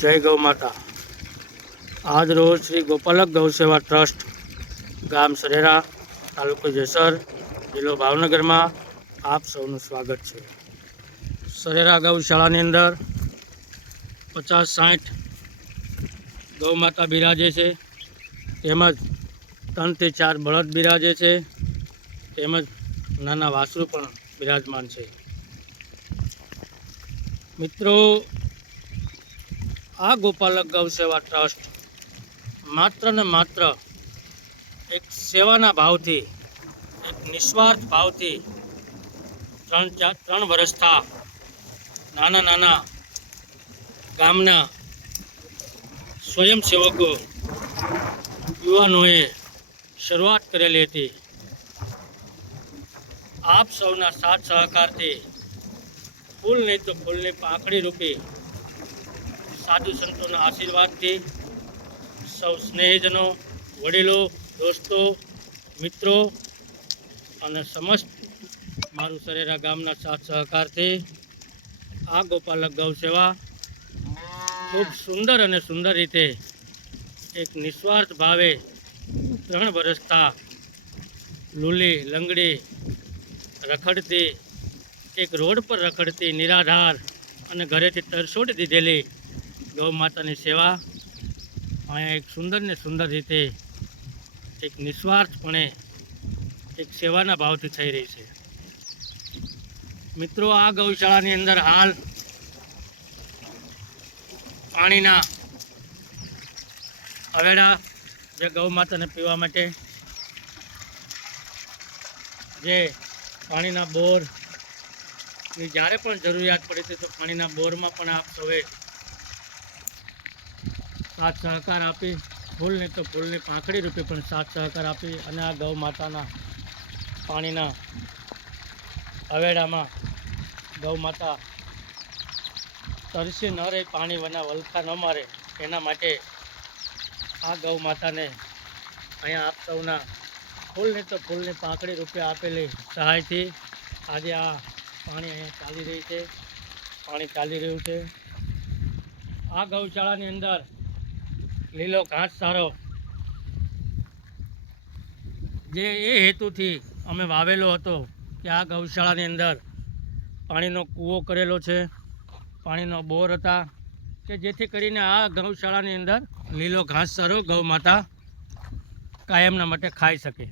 જય ગૌ માતા. આજ રોજ શ્રી ગોપાલક ગૌસેવા ટ્રસ્ટ ગામ સરેરા તાલુકો જેસર જિલ્લો ભાવનગરમાં આપ સૌનું સ્વાગત છે. સરેરા ગૌશાળાની અંદર પચાસ સાઠ ગૌ માતા બિરાજે છે. તેમજ ત્રણથી ચાર બળદ બિરાજે છે. તેમજ નાના વાસરુ પણ બિરાજમાન છે. મિત્રો આ ગોપાલક ગૌ સેવા ટ્રસ્ટ માત્ર ને માત્ર એક સેવાના ભાવથી, એક નિસ્વાર્થ ભાવથી ત્રણ ચાર, ત્રણ વર્ષથા નાના નાના ગામના સ્વયંસેવકો, યુવાનોએ શરૂઆત કરેલી હતી. આપ સૌના સાથ સહકારથી, ફૂલ નહીં તો ફૂલની પાંખડી રૂપી સાધુ સંતોના આશીર્વાદથી સૌ સ્નેહીજનો, વડીલો, દોસ્તો, મિત્રો અને સમસ્ત મારું સરેરા ગામના સાથ સહકારથી આ ગોપાલક ગૌ સેવા ખૂબ સુંદર અને સુંદર રીતે એક નિસ્વાર્થ ભાવે ત્રણ વર્ષતા લૂલી, લંગડી રખડતી, એક રોડ પર રખડતી, નિરાધાર અને ઘરેથી તરસોડી દીધેલી ગૌ માતાની સેવા. અહીંયા એક સુંદર ને સુંદર રીતે એક નિસ્વાર્થપણે એક સેવાના ભાવથી થઈ રહી છે. મિત્રો, આ ગૌશાળાની અંદર હાલ પાણીના અવેડા જે ગૌ માતાને પીવા માટે જે પાણીના બોરની જ્યારે પણ જરૂરિયાત પડી હતી તો પાણીના બોરમાં પણ આપ સૌએ સાથ સહકાર આપી, ફૂલને તો ફૂલને પાંખડી રૂપે પણ સાથ સહકાર આપી અને આ ગૌ માતાના પાણીના અવેડામાં ગૌ માતા તરસી ન રહે, પાણી વના વલખા ન મારે, એના માટે આ ગૌ માતાને અહીંયા આપ સૌના ફૂલને તો ફૂલને પાંખડી રૂપે આપેલી સહાયથી આજે આ પાણી અહીંયા ચાલી રહી છે, પાણી ચાલી રહ્યું છે. આ ગૌશાળાની અંદર લીલો ઘાસ સારો. જે એ હેતુથી અમે વાવેલો હતો કે આ ગૌશાળાની અંદર પાણીનો કૂવો કરેલો છે, પાણીનો બોર હતા કે જેથી કરીને આ ગૌશાળાની અંદર લીલો ઘાસચારો ગૌ માતા કાયમના માટે ખાઈ શકે.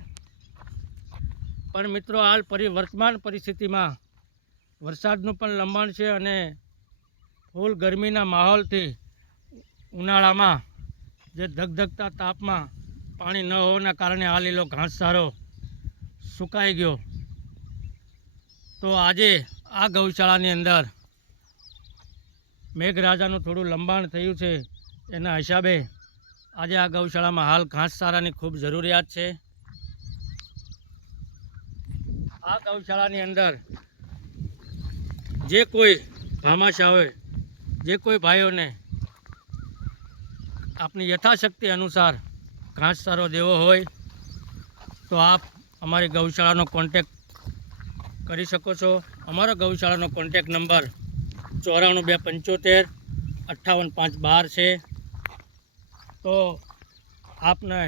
પણ મિત્રો, હાલ પરી વર્તમાન પરિસ્થિતિમાં વરસાદનું પણ લંબાણ છે અને ફૂલ ગરમીના માહોલથી ઉનાળામાં જે ધગધગતા તાપમાં પાણી ન હોવાના કારણે આ લીલો ઘાસચારો સુકાઈ ગયો. તો આજે આ ગૌશાળાની અંદર મેઘરાજાનું થોડું લંબાણ થયું છે એના હિસાબે આજે આ ગૌશાળામાં હાલ ઘાસચારાની ખૂબ જરૂરિયાત છે. આ ગૌશાળાની અંદર જે કોઈ ભામાશા હોય, જે કોઈ ભાઈઓને આપની યથાશક્તિ અનુસાર ઘાસચારો દેવો હોય, તો આપ અમારી ગૌશાળાનો કોન્ટેક કરી શકો છો. અમારો ગૌશાળાનો કોન્ટેક નંબર ચોરાણું બે પંચોતેર અઠ્ઠાવન પાંચ બાર છે. તો આપને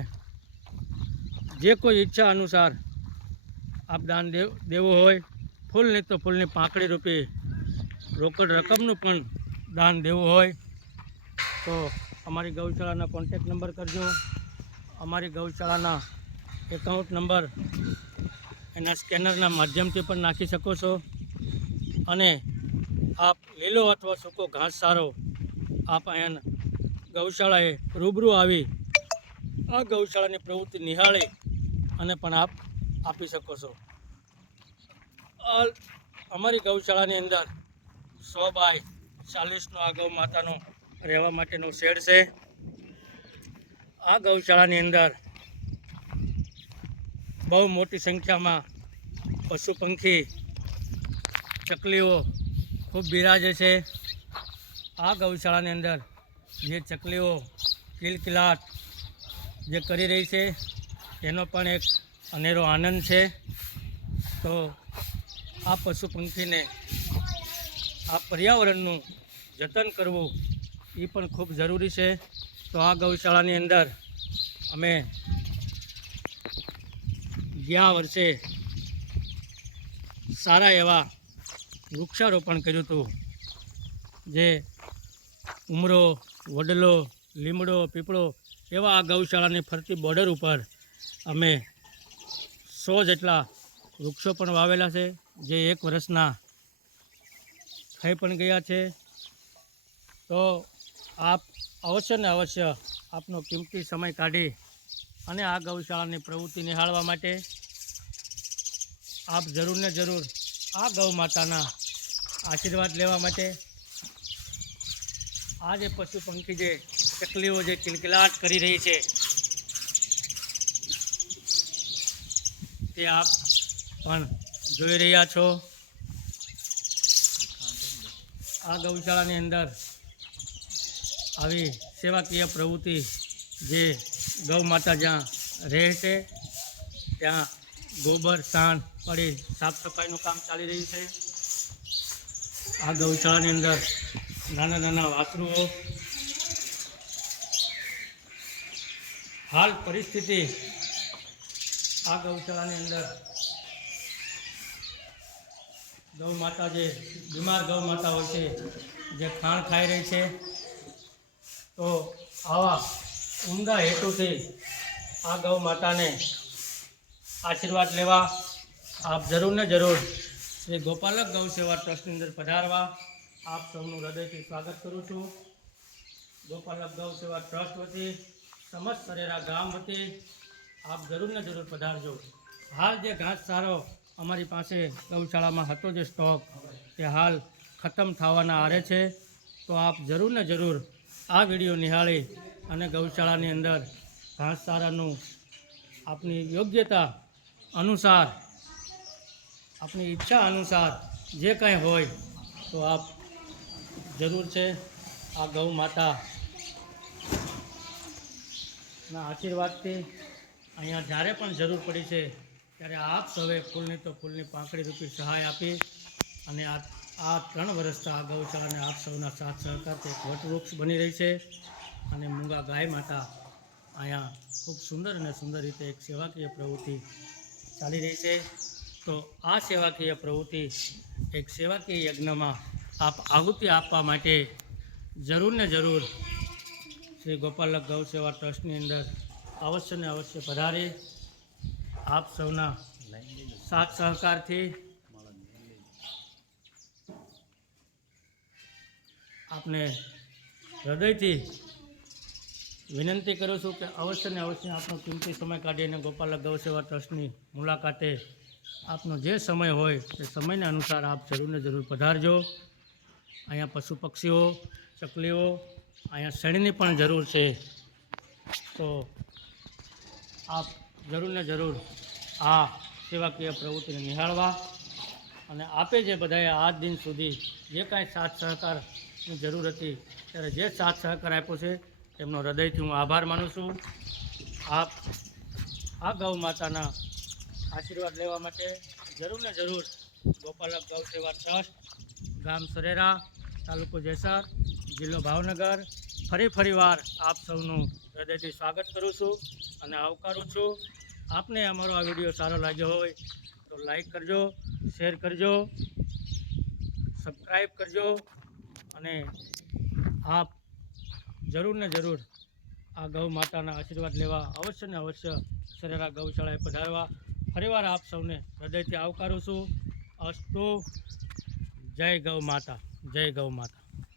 જે કોઈ ઈચ્છા અનુસાર આપ દાન દેવ હોય, ફૂલ નહીં તો ફૂલની પાંખડી રૂપી રોકડ રકમનું પણ દાન દેવું હોય, તો અમારી ગૌશાળાના કોન્ટેક નંબર કરજો. અમારી ગૌશાળાના એકાઉન્ટ નંબર એના સ્કેનરના માધ્યમથી પણ નાખી શકો છો. અને આપ લીલો અથવા સૂકો ઘાસચારો આપ અહીંયા ગૌશાળાએ રૂબરૂ આવી આ ગૌશાળાની પ્રવૃત્તિ નિહાળી અને પણ આપ આપી શકો છો. અમારી ગૌશાળાની અંદર સો બાય ચાલીસનો આ ગૌ માતાનો રહેવા માટેનો શેડ છે. આ ગૌશાળાની અંદર બહુ મોટી સંખ્યામાં પશુ પંખી, ચકલીઓ ખૂબ બિરાજે છે. આ ગૌશાળાની અંદર જે ચકલીઓ કિલકિલાટ જે કરી રહી છે, એનો પણ એક અનેરો આનંદ છે. તો આ પશુ પંખીને આ પર્યાવરણનું જતન કરવું એ પણ ખૂબ જરૂરી છે. તો આ ગૌશાળાની અંદર અમે ગયા વર્ષે સારા એવા વૃક્ષારોપણ કર્યું હતું. જે ઉમરો, વડલો, લીમડો, પીપળો એવા આ ગૌશાળાની ફરતી બોર્ડર ઉપર અમે સો જેટલા વૃક્ષો પણ વાવેલા છે, જે એક વર્ષના થઈ પણ ગયા છે. તો આપ અવશ્ય ને અવશ્ય આપનો કિંમતી સમય કાઢી અને આ ગૌશાળાની પ્રવૃત્તિ નિહાળવા માટે આપ જરૂર ને જરૂર આ ગૌ માતાના આશીર્વાદ લેવા માટે આ જે પશુ પંખી જે ચકલીઓ જે કિલકિલાટ કરી રહી છે, તે આપ પણ જોઈ રહ્યા છો. આ ગૌશાળાની અંદર આવી સેવાકીય પ્રવૃત્તિ જે ગૌ માતા જ્યાં રહે છે, ત્યાં ગોબર સાણ પડી સાફ સફાઈનું કામ ચાલી રહ્યું છે. આ ગૌશાળાની અંદર નાના નાના વાસરુઓ, હાલ પરિસ્થિતિ આ ગૌશાળાની અંદર. ગૌ માતા જે, બીમાર ગૌ માતા હોય છે, જે ખાણ ખાઈ રહી છે. તો આવા ઉમદા હેતુથી આ ગૌ માતાને આશીર્વાદ લેવા આપ જરૂર ને જરૂર શ્રી ગોપાલક ગૌ સેવા ટ્રસ્ટની અંદર પધારવા આપ સૌનું હૃદયથી સ્વાગત કરું છું. ગોપાલક ગૌ સેવા ટ્રસ્ટ વતી, સમસ્ત સરેરા ગામ વતી આપ જરૂર ને જરૂર પધારજો. હાલ જે ઘાસ સારો અમારી પાસે ગૌશાળામાં હતો, જે સ્ટોક, તે હાલ ખતમ થવાના આરે છે. તો આપ જરૂર ને જરૂર આ વીડિયો નિહાળી અને ગૌશાળાની અંદર ઘાસચારાનું આપની યોગ્યતા અનુસાર, આપની ઈચ્છા અનુસાર જે કાંઈ હોય તો આપ જરૂર છે આ ગૌ માતા આશીર્વાદથી અહીંયા જ્યારે પણ જરૂર પડી છે ત્યારે આપ સૌએ ફૂલની તો ફૂલની પાંખડી રૂપી સહાય આપી અને આ આ ત્રણ વર્ષથી આ ગૌશાળાને આપ સૌના સાથ સહકારથી એક વટવૃક્ષ બની રહી છે અને મૂંગા ગાય માતા અહીંયા ખૂબ સુંદર અને સુંદર રીતે એક સેવાકીય પ્રવૃત્તિ ચાલી રહી છે. તો આ સેવાકીય પ્રવૃત્તિ એક સેવાકીય યજ્ઞમાં આપ આહુતિ આપવા માટે જરૂર ને જરૂર શ્રી ગોપાલક ગૌ સેવા ટ્રસ્ટની અંદર અવશ્ય ને અવશ્ય પધારે. આપ સૌના સાથ સહકારથી આપને હૃદયથી વિનંતી કરું છું કે અવશ્ય ને અવશ્ય આપનો કિંમતી સમય કાઢીને ગોપાલ ગૌ સેવા ટ્રસ્ટની મુલાકાતે આપનો જે સમય હોય તે સમયને અનુસાર આપ જરૂર ને જરૂર પધારજો. અહીંયા પશુ પક્ષીઓ, ચકલીઓ, અહીંયા શેણીની પણ જરૂર છે. તો આપ જરૂર ને જરૂર આ સેવાકીય પ્રવૃત્તિને નિહાળવા અને આપે જે બધાએ આજ દિન સુધી જે કાંઈ સાથ સહકારની જરૂર હતી. ત્યારે જે સાથ સહકાર આપ્યો છે તેમનો હૃદયથી હું આભાર માનું છું. આપ, આ ગૌ માતાના આશીર્વાદ લેવા માટે જરૂર ને જરૂર ગોપાલક ગૌ સેવા ટ્રસ્ટ, ગામ સરેરા, તાલુકો જેસર, જિલ્લો ભાવનગર, ફરી ફરીવાર આપ સૌનું હૃદયથી સ્વાગત કરું છું અને આવકારું છું. આપને અમારો આ વીડિયો સારો લાગ્યો હોય તો લાઈક કરજો, શેર કરજો સબસ્ક્રાઈબ કરજો. અને આપ જરૂર ને જરૂર આ ગૌ માતાના આશીર્વાદ લેવા અવશ્ય ને અવશ્ય સરેરા ગૌશાળાએ પધારવા. ફરીવાર આપ સૌને હૃદયથી આવકારું છું. અસ્તુ જય ગૌ માતા, જય ગૌ માતા.